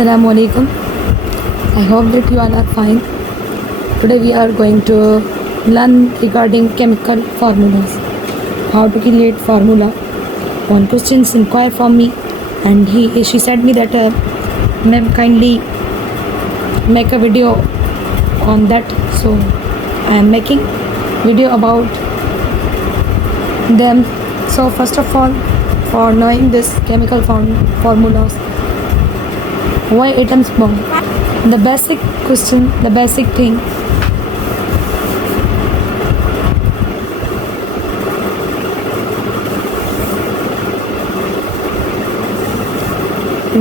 Assalamu alaikum. I hope that you all are fine. Today we are going to learn regarding chemical formulas. How to create formula. One question inquired from me, and she said me that ma'am kindly make a video on that. So I am making video about them. So first of all, for knowing this chemical formulas, why atoms bomb? The basic question, the basic thing.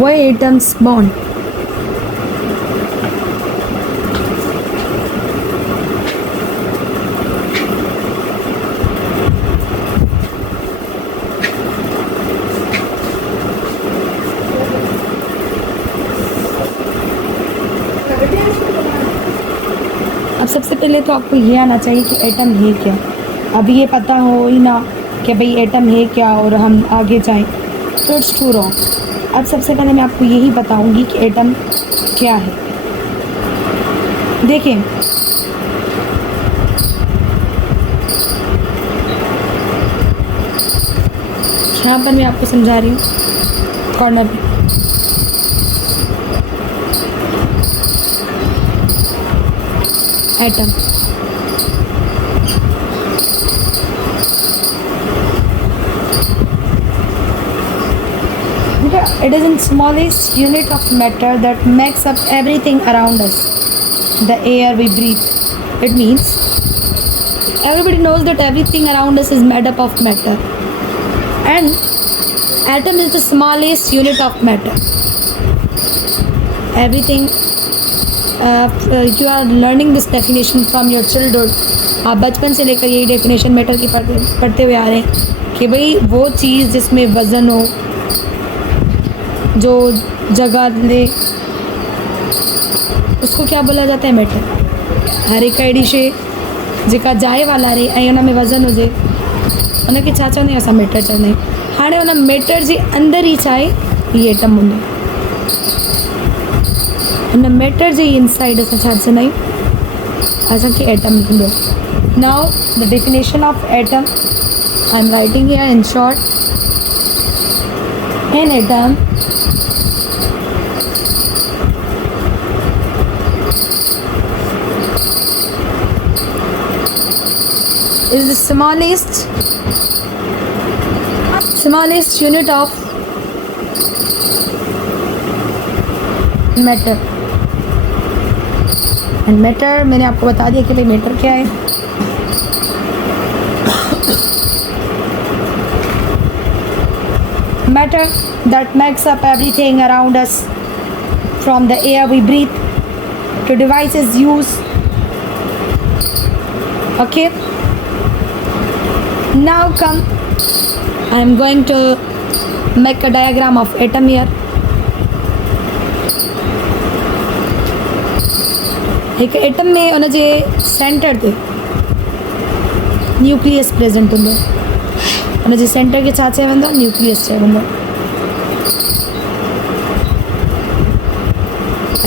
Why atoms bond? अब सबसे पहले तो आपको ये आना चाहिए कि atom है क्या. अब ये पता हो ही ना कि भाई एटम है क्या और हम आगे जाएं, तो इट्स टू रॉन्ग. अब सबसे पहले मैं आपको यही बताऊंगी कि एटम क्या है. देखें, यहाँ पर मैं आपको समझा रही हूँ कॉर्नर पे. Atom it is the smallest unit of matter that makes up everything around us, the air we breathe. It means everybody knows that everything around us is made up of matter, and atom is the smallest unit of matter. Everything you are learning this definition from your childhood. आप बचपन से लेकर यही definition matter की पढ़ते हुए आ रहे हैं कि भाई वो चीज़ जिसमें वज़न हो, जो जगह ले, उसको क्या बोला जाता है? मैटर. हर एक आईडी से जेका जाए वाला रे ऐं उन में वज़न हुजे, उनखे छा चवंदा आहियूं असां? मैटर चवंदा आहियूं. हाणे उन मैटर जे अंदरि ई छा आहे? हीअ एटम हूंदो. उन मैटर जे इनसाइड असां छा चवंदा आहियूं? असांखे एटम हूंदो. Now the definition of atom I am writing here in short. An atom is the smallest unit of matter. and matter मैंने आपको बता दिया कि भाई मैटर क्या है. matter that makes up everything around us, from the air we breathe to devices used. Okay, now come, I am going to make a diagram of atom here. एक atom में उन जे सेंटर ते nucleus present हूंदो. उन जे centre खे छा चयो वेंदो? न्यूक्लियस चयो वेंदो.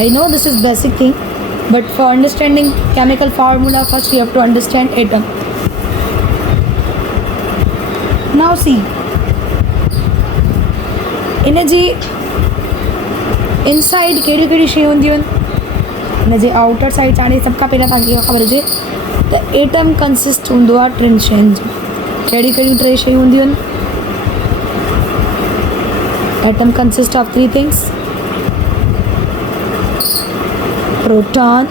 I know this is basic thing, but for understanding chemical formula, first you have to understand atom. Now see, in ji inside कहिड़ी कहिड़ी शयूं हूंदियूं आहिनि. इन जे आउटर साइड हाणे सभ खां पहिरियों तव्हांखे इहो ख़बर हुजे त एटम कंसिस्ट हूंदो आहे टिनि शयुनि जो. कहिड़ी कहिड़ियूं टे शयूं हूंदियूं आहिनि? Atom consist of 3 things: proton,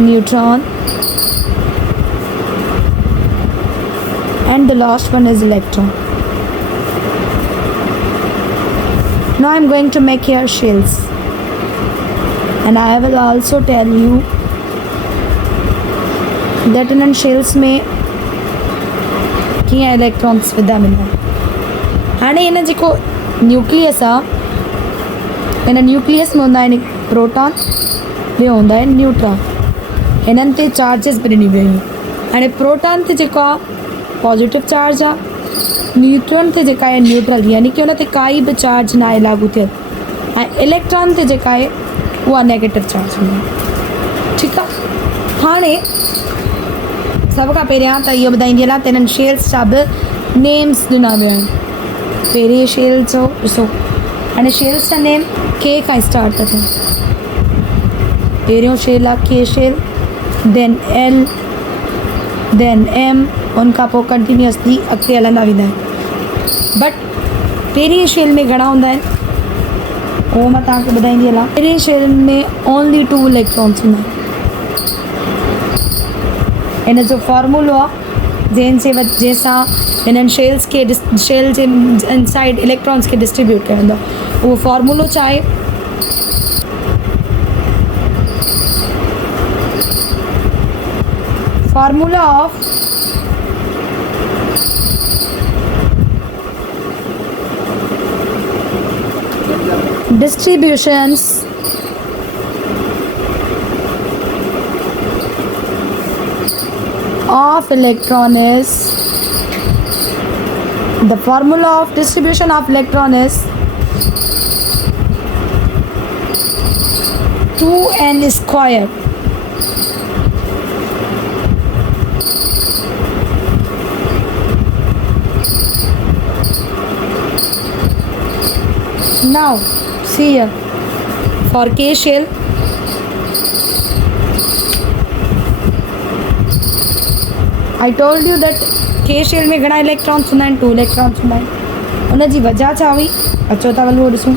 neutron, and the last one is electron. Now I am going to make here shells, and I will also tell you that in shells में कीअं इलेक्ट्रॉन्स विधा वेंदा आहिनि. हाणे हिन जेको न्यूक्लियस आहे, हिन न्यूक्लियस में हूंदा आहिनि प्रोटॉन, ॿियो हूंदा आहिनि न्यूट्रॉन. हिननि ते चार्जिस बि ॾिनी वियूं आहिनि. हाणे प्रोटॉन ते जेको आहे पॉजिटिव चार्ज आहे, न्यूट्रॉन ते जेका आहे न्यूट्रल यानी कि उन ते काई बि चार्ज न आहे लागू थियल ऐं इलेक्ट्रॉन ते जेका आहे उहा नेगेटिव चार्ज हूंदी आहे। ठीकु आहे, हाणे सभ खां पहिरियां त इहो ॿुधाईंदी हलां त हिननि शेल्स जा बि नेम्स ॾिना विया आहिनि। पहिरीं शेल जो ॾिसो, हाणे शेल्स जा नेम के खां स्टार्ट था थियनि। पहिरियों शेल आहे K shell, then L, then M, उनखां पोइ कंटिन्यूअसली अॻिते हलंदा वेंदा आहिनि। बट पहिरीं शेल में घणा हूंदा आहिनि उहो मां तव्हांखे ॿुधाईंदी हलां। पहिरीं शेल में ओनली 2 इलेक्ट्रॉन्स हूंदा आहिनि। इन जो फॉर्मूलो आहे जंहिंसां हिननि शेल्स खे शेल जे इनसाइड इलेक्ट्रॉन्स खे डिस्ट्रीब्यूट कयो वेंदो आहे। उहो फॉर्मूलो छा आहे? Formula of distributions of electron is the formula of distribution of electron is 2n square now see here for K shell I told you that K shell में घणा electrons हूंदा आहिनि 2 इलेक्ट्रॉन्स हूंदा आहिनि। उन जी वजह छा हुई अचो था वलो ॾिसूं।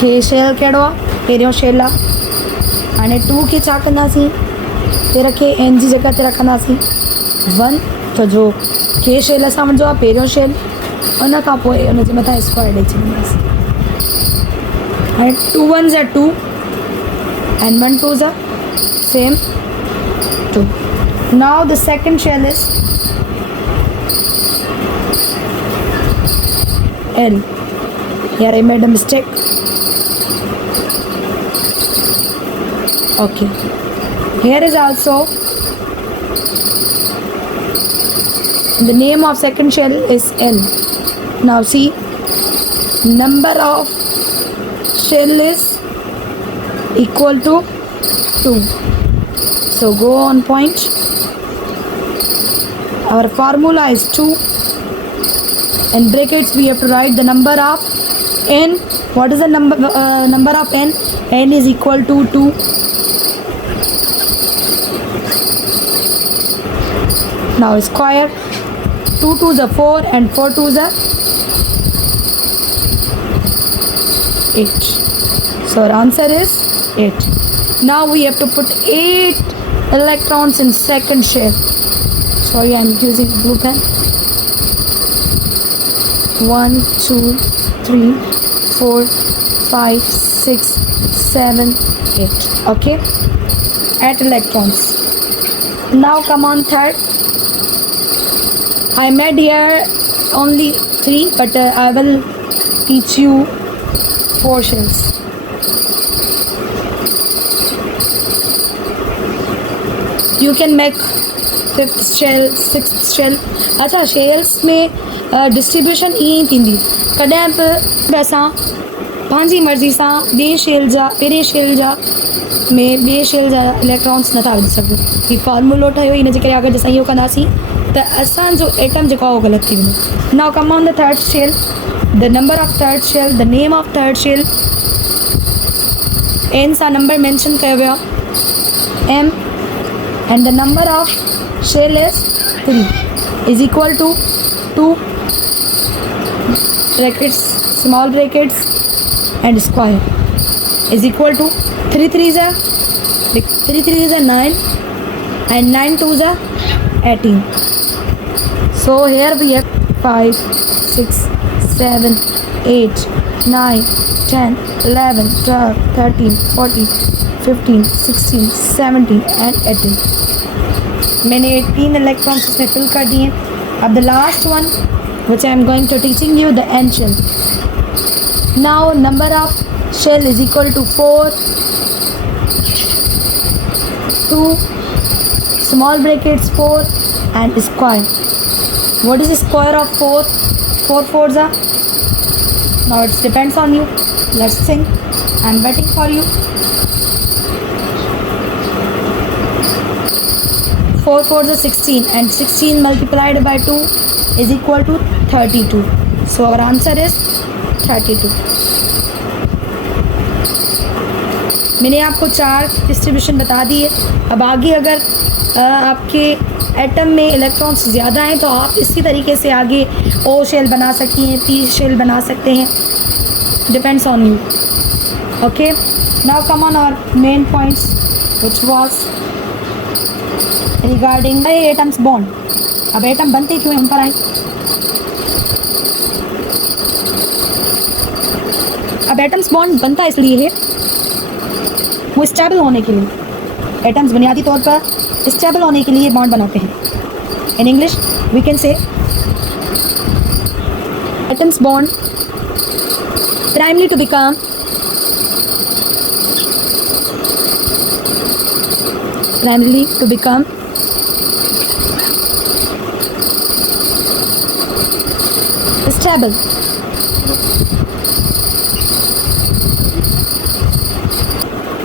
K shell कहिड़ो आहे? पहिरियों शेल आहे। हाणे 2 खे छा कंदासीं? ते रखे n जी जॻह ते रखंदासीं 1 तो जो के शेल असां वञो आहे पहिरियों शेल, उन खां पोइ उन जे मथां स्क्वायर ॾेई छॾींदासीं। हाणे 2 1s are 2 and 1 2s are same 2. Now the second shell is L. Here I made a mistake. Okay. Here is also the name of second shell is N. Now see, number of shell is equal to 2. So go on point. Our formula is 2. In brackets we have to write the number of N. What is the number of N? N is equal to 2. Now square. 2 2s are 4 and 4 2s are 8. So our answer is 8. Now we have to put 8 electrons in second shell. Sorry, I am using blue pen. 1 2 3 4 5 6 7 8. Okay, 8 electrons. Now come on third. I made here only 3, but I will teach you 4 shells. You can make 5th shell, 6th shell. अच्छा, shells में distribution ईअं ई थींदी। कॾहिं बि असां पंहिंजी मर्ज़ी सां ॿिए शेल जा पहिरें शेल जा में ॿिए शेल जा इलेक्ट्रॉन्स नथा विझी सघूं। हीउ फॉर्मूलो ठहियो, हिन जे करे अगरि असां इहो कंदासीं त असांजो एटम जेको आहे उहो ग़लति थी वेंदो। Now come on the third shell, the number of third shell, the name of third shell, N सां नंबर मेंशन कयो वियो आहे M, and the number of shell is 3 is equal to 2 brackets small brackets and square is equal to 3 3s are 9 and 9 2s are 18. So here we have 5 6 7 8 9 10 11 12 13 14 15 16 17 and 18. मैंने 18 electrons इसमें fill कर दिए। अब the last one which I am going to teaching you, the N shell. Now number of shell is equal to 4 2 small brackets 4 and square. What is the square of 4? 4 fours are. Now it depends on you. Let's think. I'm waiting for you. 4 fours are 16 and 16 multiplied by 2 is equal to 32. So our answer is 32. मैंने आपको 4 distribution बता दी है. अब आगे अगर आपके atom में electrons ज़्यादा हैं तो आप इसी तरीके से आगे O शेल बना सकती हैं, P शेल बना सकते हैं. Depends on you. Okay, now come on our main points which was regarding atoms bond. अब एटम बनते क्यों हैं उन पर आए. अब एटम्स बॉन्ड बनता इसलिए है वो स्टेबल होने के लिए. एटम्स बुनियादी तौर पर स्टेबल होने के लिए बॉन्ड बनाते हैं. In English we can say atoms bond primary to become stable.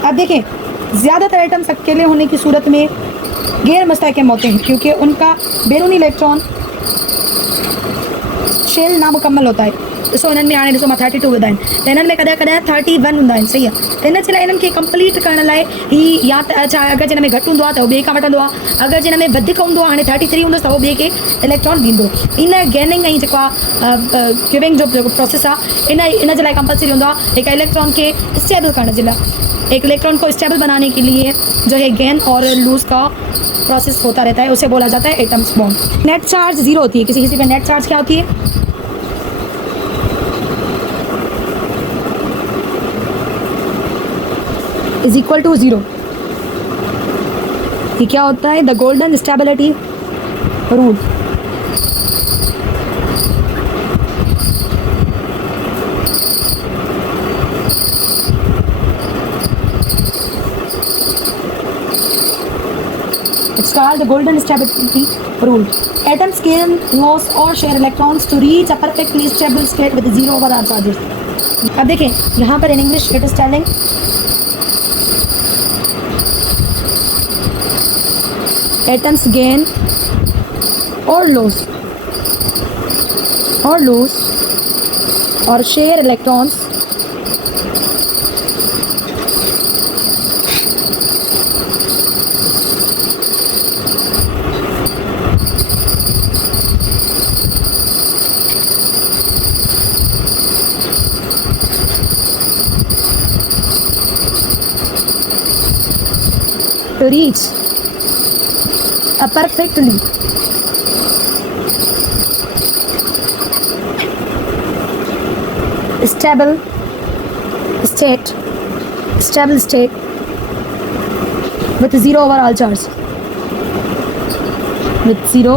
अब देखें, ज़्यादातर एटम्स अकेले होने की सूरत में गैर मुस्तहकम होते हैं क्योंकि उनका बैरूनी इलेक्ट्रॉन शेल नामुकम्मल होता है. ॾिसो हिननि में हाणे ॾिसो मां 32 ॿुधाया आहिनि त हिननि में कॾहिं कॾहिं 31 हूंदा आहिनि. सही आहे. त हिन जे लाइ हिननि खे कंप्लीट करण लाइ ही या त छा अगरि जिन में घटि हूंदो आहे त उहो ॿिए खां वठंदो आहे. अगरि जिन में वधीक हूंदो आहे, हाणे 33 हूंदुसि त उहो ॿिए खे इलेक्ट्रॉन ॾींदो. इन गेनिंग ऐं जेको आहे गिविंग जो जेको प्रोसेस आहे इन जे लाइ कंपलसरी हूंदो आहे हिकु इलेक्ट्रॉन खे स्टेबल करण जे लाइ. एक इलेक्ट्रॉन को स्टेबल बनाने के लिए जो है गेन और लूज का प्रोसेस होता रहता है, उसे बोला जाता है एटम्स बॉन्ड. नेट चार्ज 0 होती है. किसी किसी पे नेट चार्ज क्या होती है. Is equal to 0. ये क्या होता है. The golden stability rule. It's called the golden stability rule. Atoms can lose or share electrons to reach a perfectly stable state with 0 overall charges. अब देखें यहाँ पर in English it is telling atoms gain or lose or share electrons to reach a perfectly stable state with 0 overall charge. With 0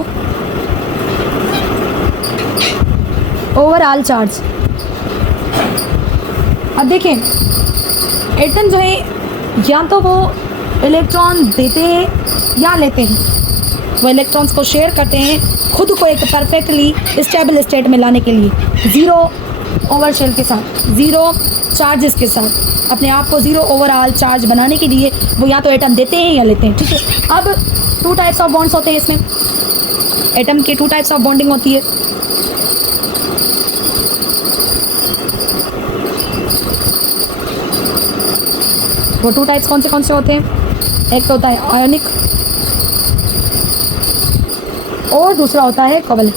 overall charge. अब देखें atom जो है या तो वो इलेक्ट्रॉन देते हैं या लेते हैं. वो इलेक्ट्रॉन्स को शेयर करते हैं खुद को एक परफेक्टली स्टेबल स्टेट में लाने के लिए 0 ओवर शेल के साथ, 0 चार्जेस के साथ अपने आप को 0 ओवरऑल चार्ज बनाने के लिए वो या तो एटम देते हैं या लेते हैं. ठीक है. अब 2 टाइप्स ऑफ बॉन्ड्स होते हैं इसमें. एटम के 2 टाइप्स ऑफ बॉन्डिंग होती है. वो 2 टाइप्स कौन से होते हैं. एक तो होता है आयोनिक और दूसरा होता है कोवेलेंट.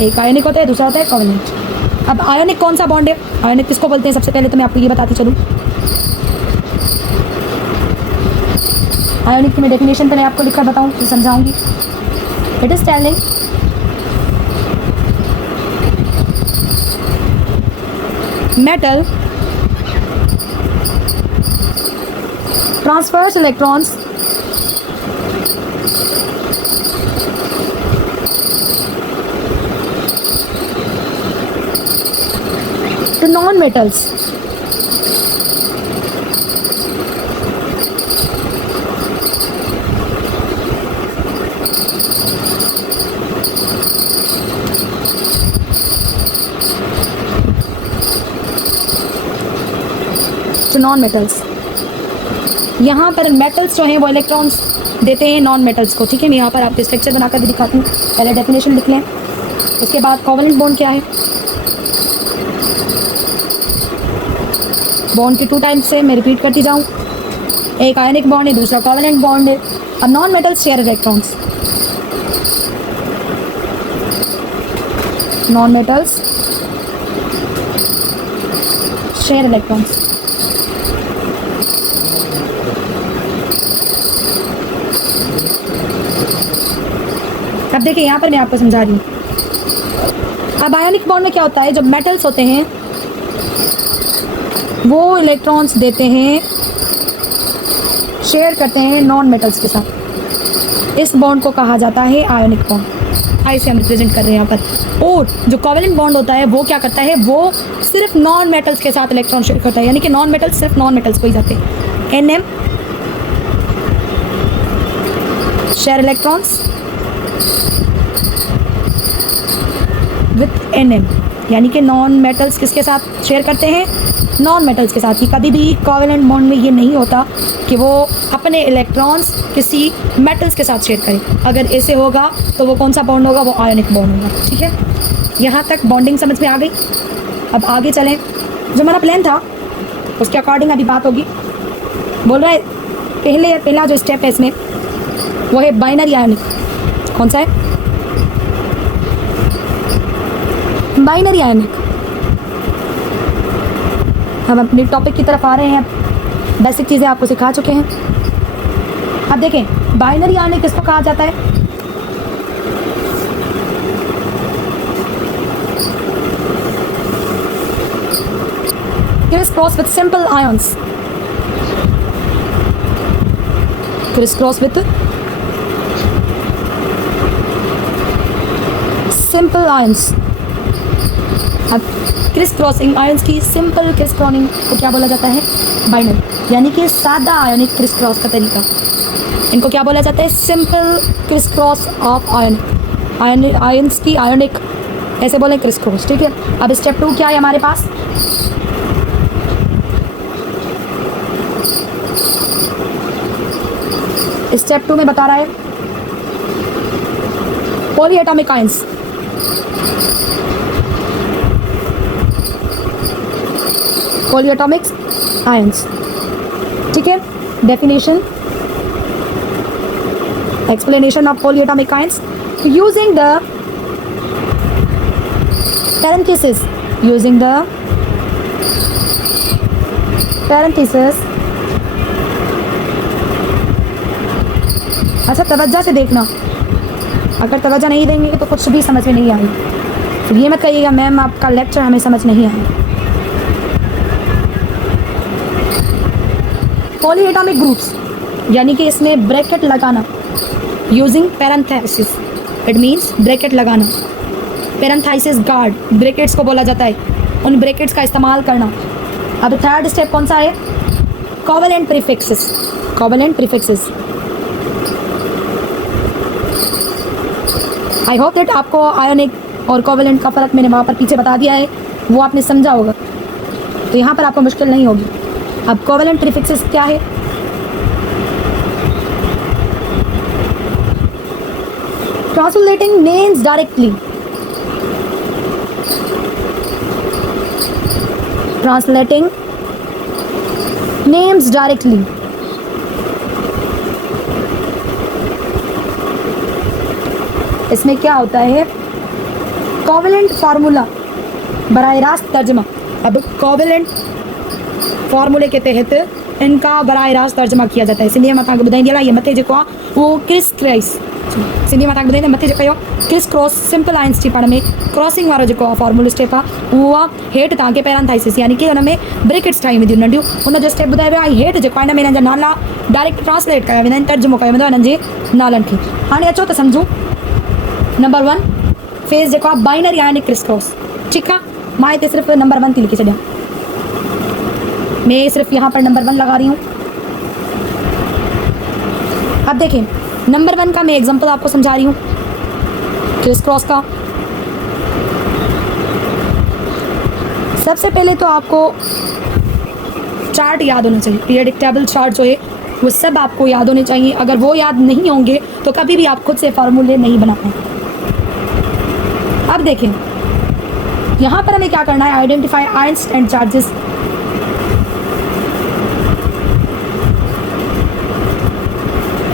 एक आयोनिक होता है, दूसरा होता है कोवेलेंट. अब आयोनिक कौन सा बॉन्ड है, आयोनिक किसको बोलते हैं, सबसे पहले तो मैं आपको ये बताती चलूँ. आयोनिक की मैं डेफिनेशन पहले आपको लिखकर बताऊँ फिर समझाऊंगी. It is telling metal transfers electrons to non metals. To non metals. यहाँ पर मेटल्स जो हैं वो इलेक्ट्रॉन्स देते हैं नॉन मेटल्स को, ठीक है। मैं यहाँ पर आपको स्ट्रक्चर बनाकर भी दिखाती हूँ, पहले डेफिनेशन लिख लें। उसके बाद कोवेलेंट बॉन्ड क्या है, बॉन्ड की 2 टाइप्स से मैं रिपीट करती जाऊँ, एक आयनिक बॉन्ड है, दूसरा कोवेलेंट बॉन्ड है। अब non metals share electrons, non metals share electrons. अब देखिए यहाँ पर मैं आपको समझा रही हूँ। अब आयनिक बॉन्ड में क्या होता है, जब मेटल्स होते हैं वो इलेक्ट्रॉन्स देते हैं, शेयर करते हैं नॉन मेटल्स के साथ। इस बॉन्ड को कहा जाता है आयनिक बॉन्ड, ऐसे हम रिप्रेजेंट कर रहे हैं यहाँ पर। और जो कोवेलेंट बॉन्ड होता है वो क्या करता है, वो सिर्फ नॉन मेटल्स के साथ इलेक्ट्रॉन शेयर करता है, यानी कि नॉन मेटल्स सिर्फ नॉन मेटल्स को ही जाते हैं। NM share electrons with NM, यानी कि नॉन मेटल्स किसके साथ शेयर करते हैं, नॉन मेटल्स के साथ ही। कभी भी कोवेलेंट बॉन्ड में ये नहीं होता कि वो अपने इलेक्ट्रॉन्स किसी मेटल्स के साथ शेयर करें। अगर ऐसे होगा तो वो कौन सा बॉन्ड होगा, वो आयनिक बॉन्ड होगा, ठीक है। यहाँ तक बॉन्डिंग समझ में आ गई। अब आगे चलें, जो हमारा प्लान था उसके अकॉर्डिंग अभी बात होगी। बोल रहा है पहला जो स्टेप है इसमें वो है बाइनरी आयनिक। कौन सा है, बाइनरी आयनिक। हम अपने टॉपिक की तरफ आ रहे हैं, बेसिक चीज़ें आपको सिखा चुके हैं। अब देखें बाइनरी आयनिक किसको कहा जाता है, criss cross with simple ions, criss cross with simple ions। अब क्रिस क्रॉसिंग आयंस की सिंपल क्रिस क्रॉसिंग को क्या बोला जाता है, बाइनरी, यानी कि सादा आयनिक क्रिस क्रॉस का तरीका। इनको क्या बोला जाता है, simple criss cross of ions की आयनिक, ऐसे बोले क्रिस क्रॉस, ठीक है। अब स्टेप 2 क्या है हमारे पास, स्टेप 2 में बता रहा है पॉलीएटॉमिक आयंस। पॉलीएटॉमिक आयंस, ठीक है। Definition, explanation of polyatomic ions using the parenthesis, using the parenthesis। अच्छा तवज्जो से देखना, अगर तवज्जो नहीं देंगे तो कुछ भी समझ में नहीं आएगी। फिर ये मत कहिएगा मैम आपका लेक्चर हमें समझ नहीं आया। पॉलीएटॉमिक ग्रुप्स, यानी कि इसमें ब्रैकेट लगाना, using parenthesis, it means bracket लगाना। पैरेंथेसिस गार्ड, ब्रैकेट्स को बोला जाता है, उन ब्रैकेट्स का इस्तेमाल करना। अब थर्ड स्टेप कौन सा है, covalent prefixes. Covalent prefixes, I hope that आपको आयनिक और कोवेलेंट का फ़र्क मैंने वहाँ पर पीछे बता दिया है, वो आपने समझा होगा, तो यहाँ पर आपको मुश्किल नहीं होगी। अब कोवेलेंट प्रीफिक्सेस क्या है, translating names directly, translating names directly. इसमें क्या होता है, कोवेलेंट फार्मूला बराह रास्त तर्जमा। अब कोवेलेंट फार्मूले के तहत इनका बराह रास्त तर्जमा किया जाता है। सिंधी माता ॿुधाई दिया ये मथे जेको आहे वो क्रिस क्राइस, सिंधी माता ॿुधाई मथे जेको कयो क्रिस क्रॉस सिंपल आयंस थी, पाण में क्रॉसिंग वारो जेको फॉर्मूलो स्टेप आहे उहो आहे हेठि तव्हांखे पैरेंथेसिस, यानी कि हुन में ब्रैकेट्स ठाही वेंदियूं नंढियूं, हुन जो स्टेप ॿुधायो वियो आहे। हेठि जेको आहे हिन में हिननि जा नाला डायरेक्ट ट्रांसलेट कया वेंदा आहिनि, तर्जुमो कयो वेंदो आहे हिननि जे नालनि खे। हाणे अचो त सम्झूं, नंबर 1 फेज़ जेको आहे बाइनरी आयनिक क्रिस क्रॉस, ठीकु आहे। माए ते सिर्फ नंबर 1 थी लिखी छॾियां, मैं सिर्फ यहाँ पर नंबर 1 लगा रही हूँ। अब देखें नंबर 1 का मैं एग्जांपल आपको समझा रही हूँ, क्रिस क्रॉस का। सबसे पहले तो आपको चार्ट याद होना चाहिए, पीरियडिक टेबल चार्ट जो है वो सब आपको याद होने चाहिए। अगर वो याद नहीं होंगे तो कभी भी आप खुद से फार्मूले नहीं बना पाएंगे। अब देखें यहाँ पर हमें क्या करना है, identify ions and charges.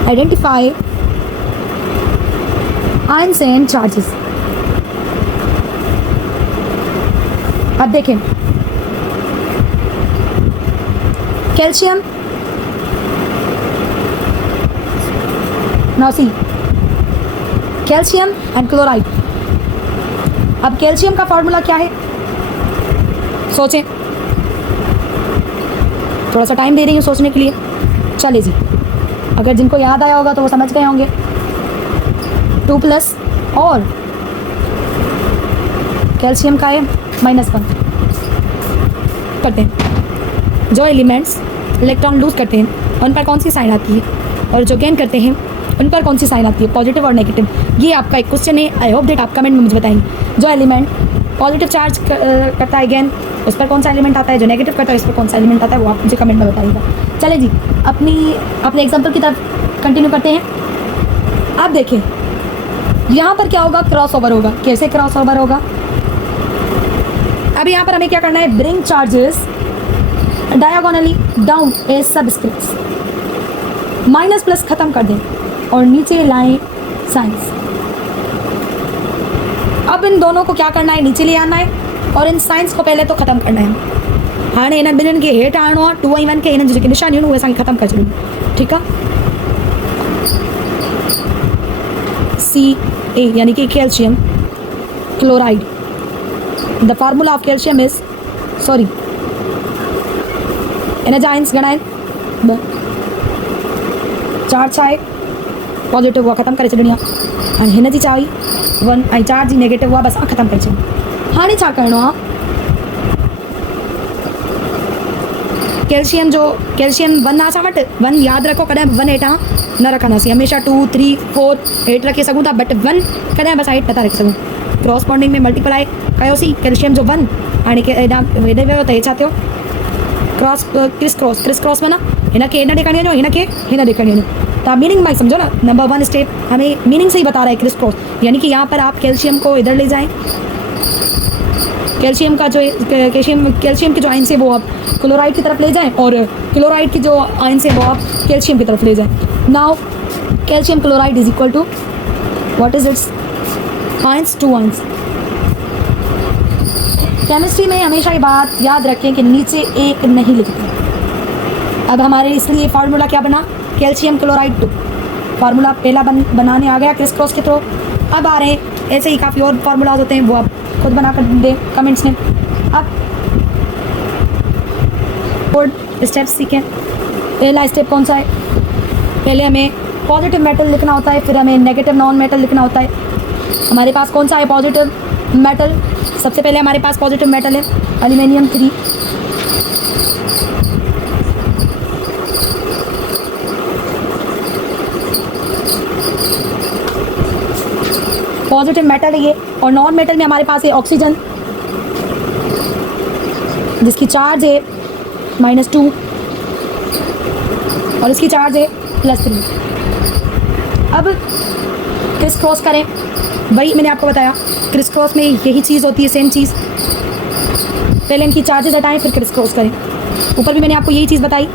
Identify ions and charges. अब देखें calcium, now see calcium and chloride. अब कैल्शियम का फॉर्मूला क्या है, सोचें, थोड़ा सा टाइम दे रही हूँ सोचने के लिए। चले जी, अगर जिनको याद आया होगा तो वो समझ गए होंगे। 2+ और कैल्शियम का है -1 करते हैं। जो एलिमेंट्स इलेक्ट्रॉन लूज करते हैं उन पर कौन सी साइन आती है, और जो गेन करते हैं उन पर कौन सी साइन आती है, पॉजिटिव और नेगेटिव। ये आपका एक क्वेश्चन है, आई होप दैट आप कमेंट में मुझे बताएंगे। जो एलिमेंट पॉजिटिव चार्ज करता है गेन, उस पर कौन सा एलिमेंट आता है, जो नेगेटिव करता है उस पर कौन सा एलिमेंट आता है, वो आप मुझे कमेंट में बताइएगा। चलें जी, अपने एग्जाम्पल की तरफ कंटिन्यू करते हैं। आप देखें यहाँ पर क्या होगा, क्रॉस ओवर होगा। कैसे क्रॉस ओवर होगा, अब यहाँ पर हमें क्या करना है, bring charges diagonally down as subscripts, -+ खत्म कर दें और नीचे लाएं साइंस। अब इन दोनों को क्या करना है, नीचे ले आना है और इन साइंस को पहले तो ख़त्म करना है। हाँ इन ॿिन्हिनि खे हेठि आणो आहे, 2 के इन जेके निशानियूं आहिनि उहे असांखे ख़त्म करे छॾियूं। ठीकु आहे, Ca यानी कि calcium chloride. The formula of calcium is in जा आयंस घणा आहिनि, 2। चार्ज छा आहे, पॉजिटिव, उहा ख़त्म करे छॾणी आहे। ऐं हिन जी छा हुई, 1, ऐं चार्ज जी नेगेटिव, उहा बसि ख़त्म करे छॾणी। हाणे छा करिणो आहे, कैल्शियम 1 आहे असां वटि। 1 यादि रखो, कॾहिं 1 हेठां न रखंदासीं, हमेशा 2, 3, 4 हेठि रखी सघूं था, बट 1 कॾहिं बसि हेठि नथा रखी सघूं। क्रॉसपॉन्डिंग में मल्टीप्लाई कयोसीं कैल्शियम जो 1, हाणे हेॾां हेॾे वियो त हे छा थियो, क्रिस क्रॉस माना हिन खे हेॾे खणी वञो, हिन खे हिन ॾे खणी वञो। तव्हां मीनिंग मां समझो ना, नंबर 1 स्टेप हमें मीनिंग से ही बता रहा है क्रिस क्रॉस, यानी कि यहाँ पर आप कैल्शियम को इधर ले जाएं, कैल्शियम के जो आयंस है वो आप क्लोराइड की तरफ ले जाएं, और क्लोराइड की जो आयंस है वो आप कैल्शियम की तरफ ले जाएं। Now calcium chloride is equal to what is its ions, 2 ions. Chemistry में हमेशा ये बात याद रखें कि नीचे 1 नहीं लिखते। अब हमारे इसलिए फार्मूला क्या बना, कैल्शियम क्लोराइड 2। फार्मूला पहला बनाने आ गया क्रिस क्रॉस के थ्रू। अब आ रहे हैं ऐसे ही काफ़ी और फार्मूलाज होते हैं, वो आप खुद बना कर दें कमेंट्स में। अब और स्टेप्स सीखें। पहला स्टेप कौन सा है, पहले हमें पॉजिटिव मेटल लिखना होता है, फिर हमें नेगेटिव नॉन मेटल लिखना होता है। हमारे पास कौन सा है पॉजिटिव मेटल, सबसे पहले हमारे पास पॉजिटिव मेटल है एल्यूमिनियम 3। पॉजिटिव मेटल है ये, और नॉन मेटल में हमारे पास है ऑक्सीजन जिसकी चार्ज है -2 और इसकी चार्ज है +3। अब क्रिस क्रॉस करें, वही मैंने आपको बताया क्रिस क्रॉस में यही चीज़ होती है, सेम चीज़। पहले इनकी चार्जेस हटाएं फिर क्रिस क्रॉस करें। ऊपर भी मैंने आपको यही चीज़ बताई,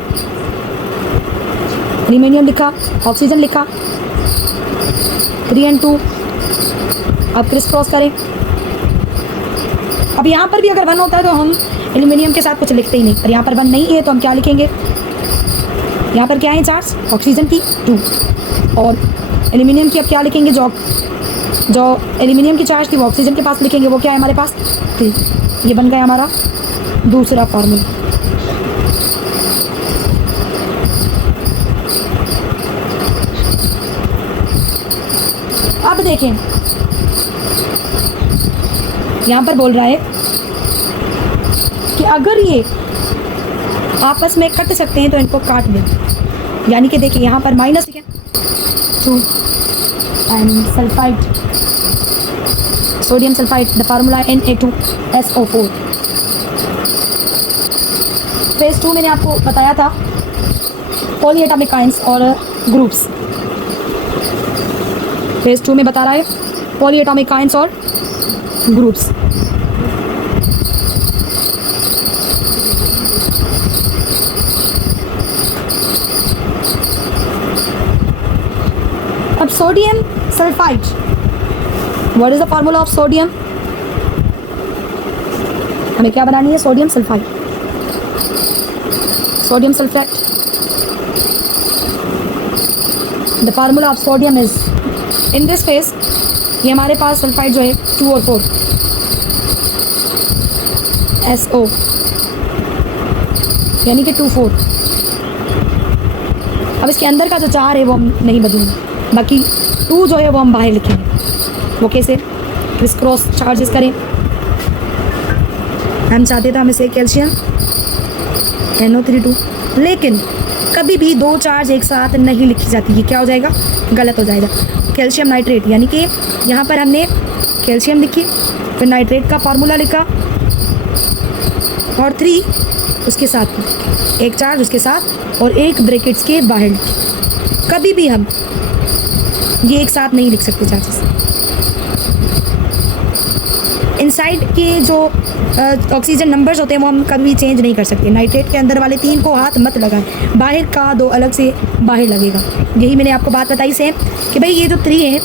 एल्यूमिनियम लिखा, ऑक्सीजन लिखा, 3 and 2। अब क्रिस क्रॉस करें। अब यहाँ पर भी अगर 1 होता है तो हम एल्यूमिनियम के साथ कुछ लिखते ही नहीं, पर यहाँ पर 1 नहीं है तो हम क्या लिखेंगे, यहाँ पर क्या है चार्ज, ऑक्सीजन की 2, और एल्यूमिनियम की अब क्या लिखेंगे, जो एल्यूमिनियम की चार्ज थी वो ऑक्सीजन के पास लिखेंगे, वो क्या है हमारे पास 3। ये बन गया हमारा दूसरा फार्मूला। अब देखें यहाँ पर बोल रहा है अगर ये आपस में कट सकते हैं तो इनको काट दें। यानी कि देखिए यहाँ पर माइनस है 2 and sulphide, sodium sulphide, the formula Na2SO4। Phase 2 मैंने आपको बताया था पॉलीएटॉमिक आयंस और ग्रुप्स। फेज 2 में बता रहा है पॉलीएटॉमिक आयंस और ग्रुप्स। अब sodium sulphide, what is the formula of sodium? हमें क्या बनानी है? Sodium sulphide, sodium sulphate. The formula of sodium is, in this phase ये हमारे पास सल्फाइड जो है 2 और 4 SO, यानी कि 2 4। अब इसके अंदर का जो 4 है वो हम नहीं बदलेंगे, बाकी 2 जो है वो हम बाहर लिखेंगे। वो कैसे? क्रिस क्रॉस चार्जेस करें। हम चाहते थे हमें से कैल्शियम NO32, लेकिन कभी भी 2 चार्ज एक साथ नहीं लिखी जाती। ये क्या हो जाएगा? गलत हो जाएगा। कैल्शियम नाइट्रेट, यानी कि यहाँ पर हमने कैल्शियम लिखी, फिर नाइट्रेट का फार्मूला लिखा और 3 उसके साथ, एक चार्ज उसके साथ और एक ब्रैकेट्स के बाहर। कभी भी हम ये एक साथ नहीं लिख सकते चार्जेस। इनसाइड के जो ऑक्सीजन नंबर्स होते हैं वो हम कभी भी चेंज नहीं कर सकते। नाइट्रेट के अंदर वाले 3 को हाथ मत लगाएं, बाहर का 2 अलग से बाहर लगेगा। यही मैंने आपको बात बताई सेम कि भाई ये जो 3 है,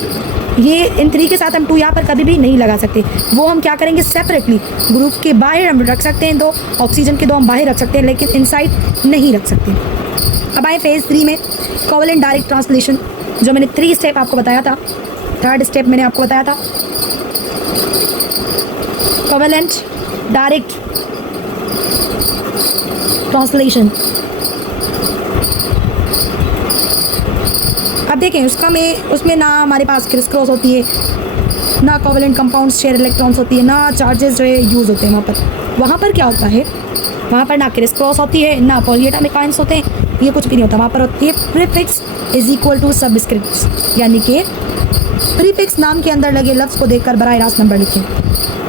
ये इन 3 के साथ हम 2 यहाँ पर कभी भी नहीं लगा सकते। वो हम क्या करेंगे? सेपरेटली ग्रुप के बाहर हम रख सकते हैं, 2 ऑक्सीजन के 2 हम बाहर रख सकते हैं, लेकिन इनसाइड नहीं रख सकते। अब आए फेज 3 में, कोवेलेंट डायरेक्ट ट्रांसलेशन, जो मैंने 3 स्टेप आपको बताया था। 3rd स्टेप मैंने आपको बताया था कोवेलेंट डायरेक्ट ट्रांसलेशन। अब देखें उसमें ना हमारे पास क्रिस क्रॉस होती है, ना कोवेलेंट कंपाउंड्स शेयर इलेक्ट्रॉन्स होती है, ना चार्जेस जो है यूज़ होते हैं। वहाँ पर क्या होता है? वहाँ पर ना क्रिस क्रॉस होती है, ना पॉलीएटॉमिक आयंस होते हैं, ये कुछ भी नहीं होता। वहाँ पर होती है prefix is equal to subscripts, यानी कि प्रीफिक्स नाम के अंदर लगे लफ्ज़ को देखकर बराह रास्त नंबर लिखें।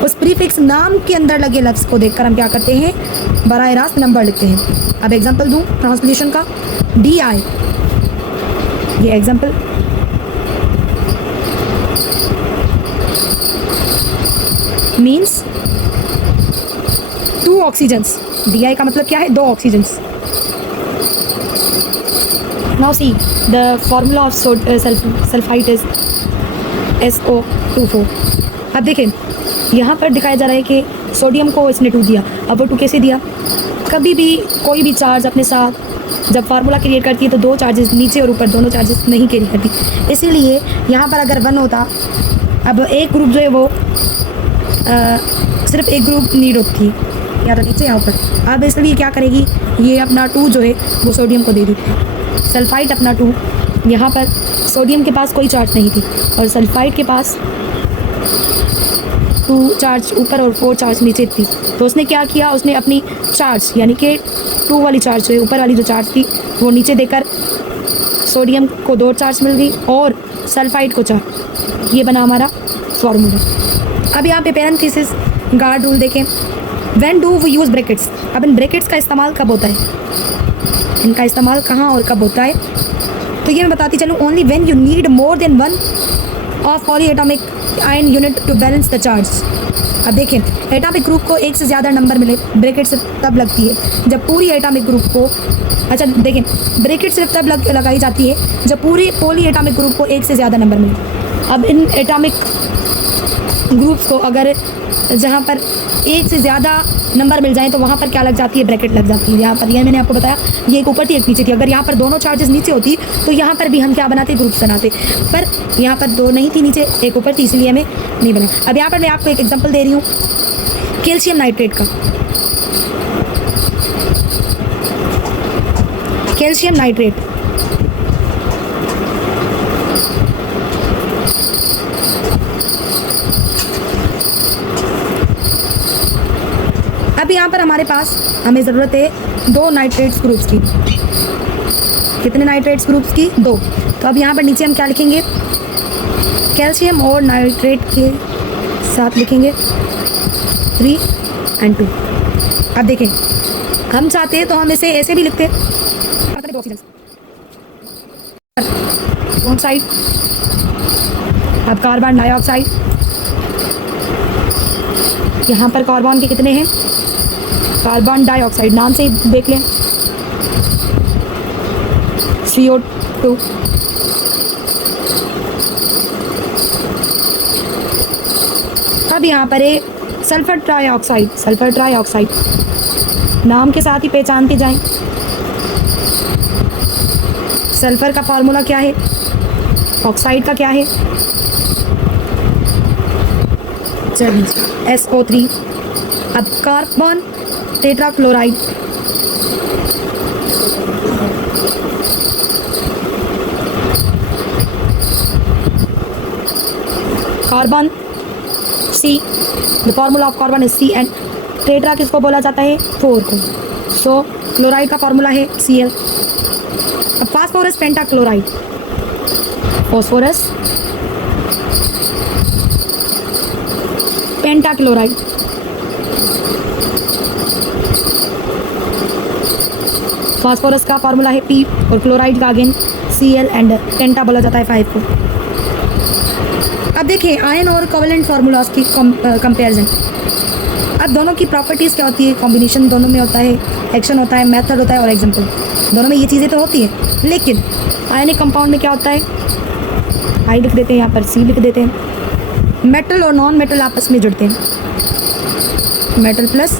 उस प्रीफिक्स नाम के अंदर लगे लफ्ज़ को देखकर हम क्या करते हैं? बराह रास्त नंबर लिखते हैं। अब एग्जांपल दूँ ट्रांसलेशन का, DI, ये एग्जांपल, मीन्स 2 ऑक्सीजन्स। DI का मतलब क्या है? 2 oxygens. Now see the formula of sulfite is SO24। अब देखें यहाँ पर दिखाया जा रहा है कि सोडियम को इसने 2 दिया। अब वो 2 कैसे दिया? कभी भी कोई भी चार्ज अपने साथ जब फार्मूला क्रिएट करती है तो 2 चार्जेस नीचे और ऊपर, दोनों चार्जेस नहीं कैरी करती। इसीलिए यहाँ पर अगर 1 होता, अब एक ग्रुप जो है वो सिर्फ एक ग्रुप नीड होती या तो नीचे या ऊपर। अब इसलिए क्या करेगी? ये अपना 2 जो है वो सोडियम को दे देती। सल्फाइड अपना 2, यहाँ पर सोडियम के पास कोई चार्ज नहीं थी और सल्फाइड के पास 2 चार्ज ऊपर और 4 चार्ज नीचे थी। तो उसने क्या किया? उसने अपनी चार्ज, यानी कि 2 वाली चार्ज जो है, ऊपर वाली जो चार्ज थी वो नीचे देकर सोडियम को 2 चार्ज मिल गई और सल्फाइड को 4। ये बना हमारा फार्मूला। अब यहाँ पे पैरेंथेसिस गार्ड रूल देखें, when do we use brackets. अब इन ब्रैकेट्स का इस्तेमाल कब होता है? इनका इस्तेमाल कहाँ और कब होता है? तो ये मैं बताती चलूँ, only when you need more than 1 of polyatomic ion unit to balance the charge. अब देखें एटॉमिक ग्रुप को एक से ज़्यादा नंबर मिले, ब्रैकेट सिर्फ तब लगती है जब पूरी एटॉमिक ग्रुप को, अच्छा देखें ब्रैकेट सिर्फ तब लगाई जाती है जब पूरी पॉलीएटॉमिक ग्रुप को एक से ज़्यादा नंबर मिले। अब इन एटॉमिक ग्रुप्स को अगर जहाँ पर एक से ज़्यादा नंबर मिल जाए तो वहाँ पर क्या लग जाती है? ब्रैकेट लग जाती है। यहाँ पर यह मैंने आपको बताया, ये एक ऊपर थी एक नीचे थी। अगर यहाँ पर दोनों चार्जेस नीचे होती तो यहाँ पर भी हम क्या बनाते? ग्रुप्स बनाते। पर यहाँ पर 2 नहीं थी नीचे, एक ऊपर थी, इसलिए हमें नहीं बना। अब यहाँ पर मैं आपको एक एग्जांपल दे रही हूँ कैल्शियम नाइट्रेट का। कैल्शियम नाइट्रेट, अब यहाँ पर हमारे हमारे पास हमें ज़रूरत है 2 नाइट्रेट्स ग्रुप्स की। कितने नाइट्रेट्स ग्रुप्स की? 2। तो अब यहाँ पर नीचे हम क्या लिखेंगे? कैल्शियम और नाइट्रेट के साथ लिखेंगे 3 और 2। अब देखें, हम चाहते हैं तो हम इसे ऐसे भी लिखते हैं, ऑक्साइड, अब कार्बन डाइऑक्साइड। यहाँ पर कार्बन के कितने हैं? कार्बन डाइऑक्साइड नाम से ही देख लें, CO2। अब यहाँ पर है सल्फर ट्राइऑक्साइड। सल्फर ट्राइऑक्साइड नाम के साथ ही पहचानते जाएं। सल्फर का फार्मूला क्या है? ऑक्साइड का क्या है? चलिए SO3। अब carbon tetrachloride, carbon C, the formula of carbon is C and tetra किसको बोला जाता है? 4 को। सो क्लोराइड का फार्मूला है Cl। अब phosphorus pentachloride, phosphorus pentachloride, phosphorus का फार्मूला है P और क्लोराइड का अगेन Cl एंड पेंटा बोला जाता है 5 को। अब देखिए आयन और कोवेलेंट फार्मूलाज की कंपैरिजन। अब दोनों की प्रॉपर्टीज़ क्या होती है? कॉम्बिनेशन दोनों में होता है, एक्शन होता है, मेथड होता है और एग्जाम्पल, दोनों में ये चीज़ें तो होती हैं। लेकिन आयनिक कंपाउंड में क्या होता है? I लिख देते हैं, यहाँ पर C लिख देते हैं। मेटल और नॉन मेटल आपस में जुड़ते हैं, metal plus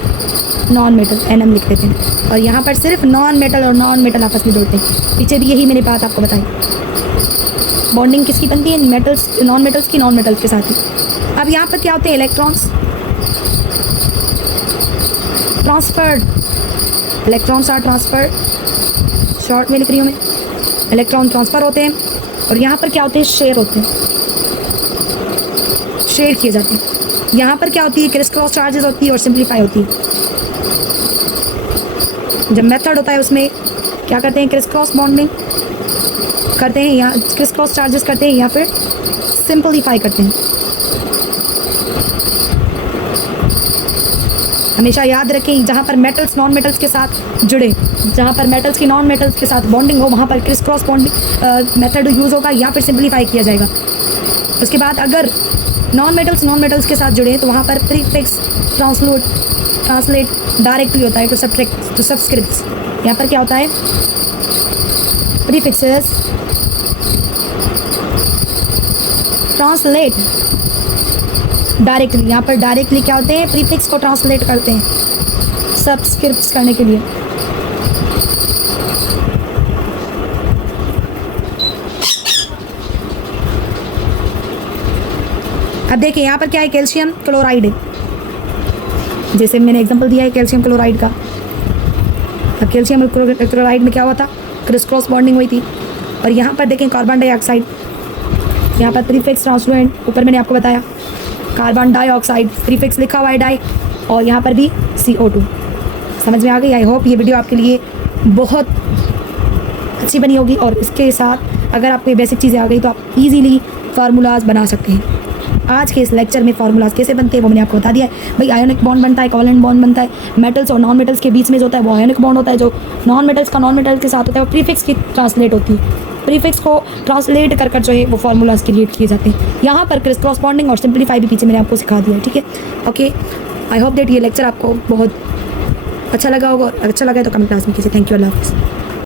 non metal NM लिख देते हैं। और यहाँ पर सिर्फ नॉन मेटल और नॉन मेटल आपस में जुड़ते हैं। पीछे भी यही मैंने बात आपको बताई। बॉन्डिंग किसकी बनती है? मेटल्स, नॉन मेटल्स की, नॉन मेटल्स के साथ ही। अब यहाँ पर क्या होते हैं? Electrons transferred, electrons are transferred, short में लिख रही हूँ मैं। इलेक्ट्रॉन ट्रांसफ़र होते हैं और यहाँ पर क्या होते हैं? शेयर होते हैं, शेयर किए जाते हैं। यहाँ पर क्या होती है? क्रिस क्रॉस चार्जेस होती है और सिंप्लीफाई होती है। जब मेथड होता है उसमें क्या करते हैं? क्रिस क्रॉस बॉन्डिंग करते हैं, या क्रिस क्रॉस चार्जेस करते हैं, या फिर सिंपलीफाई करते हैं। हमेशा याद रखें, जहाँ पर मेटल्स नॉन मेटल्स के साथ जुड़े, जहाँ पर मेटल्स की नॉन मेटल्स के साथ बॉन्डिंग हो, वहाँ पर criss cross bonding method use होगा या फिर सिंपलीफाई किया जाएगा। उसके बाद अगर नॉन मेटल्स के साथ जुड़े तो वहाँ पर प्रीफिक्स ट्रांसलेट डायरेक्टली होता है टू सबस्क्रिप्ट्स। यहाँ पर क्या होता है? Prefixes translate directly. यहाँ पर डायरेक्टली क्या होते हैं? प्रीफिक्स को ट्रांसलेट करते हैं सबस्क्रिप्ट्स करने के लिए। अब देखिए यहाँ पर क्या है? कैल्शियम क्लोराइड है, जैसे मैंने एग्जांपल दिया है कैल्शियम क्लोराइड का। अब कैल्शियम क्लोराइड में क्या हुआ था? क्रिस क्रॉस बॉन्डिंग हुई थी। और यहाँ पर देखें कार्बन डाइऑक्साइड, यहाँ पर प्रीफिक्स ट्रांसलुएंट, ऊपर मैंने आपको बताया कार्बन डाइऑक्साइड प्रीफिक्स लिखा हुआ है डाई, और यहाँ पर भी CO2। समझ में आ गई? आई होप ये वीडियो आपके लिए बहुत अच्छी बनी होगी। और इसके साथ अगर आपको ये बेसिक चीज़ें आ गई तो आप इजीली फार्मूलाज बना सकते हैं। आज के इस लेक्चर में फार्मूलाज कैसे बनते हैं वो मैंने आपको बता दिया है। भाई आयोनिक बॉन्ड बनता है, कोवेलेंट बॉन्ड बनता है, मेटल्स और नॉन मेटल्स के बीच में जो होता है वो आयोनिक बॉन्ड होता है। जो नॉन मेटल्स का नॉन मेटल्स के साथ होता है वो प्रीफिक्स की ट्रांसलेट होती है। प्रीफिक्स को ट्रांसलेट कर जो है वो फार्मूलाज क्रिएट किए जाते हैं। यहाँ पर क्रिस क्रॉस बॉन्डिंग और सिंप्लीफाई भी पीछे मैंने आपको सिखा दिया है। ठीक है, ओके। आई होप दैट ये लेक्चर आपको बहुत अच्छा लगा होगा। अच्छा लगा तो कमेंट क्लास में कीजिए। थैंक यू, अल्लाह हाफ़िज़।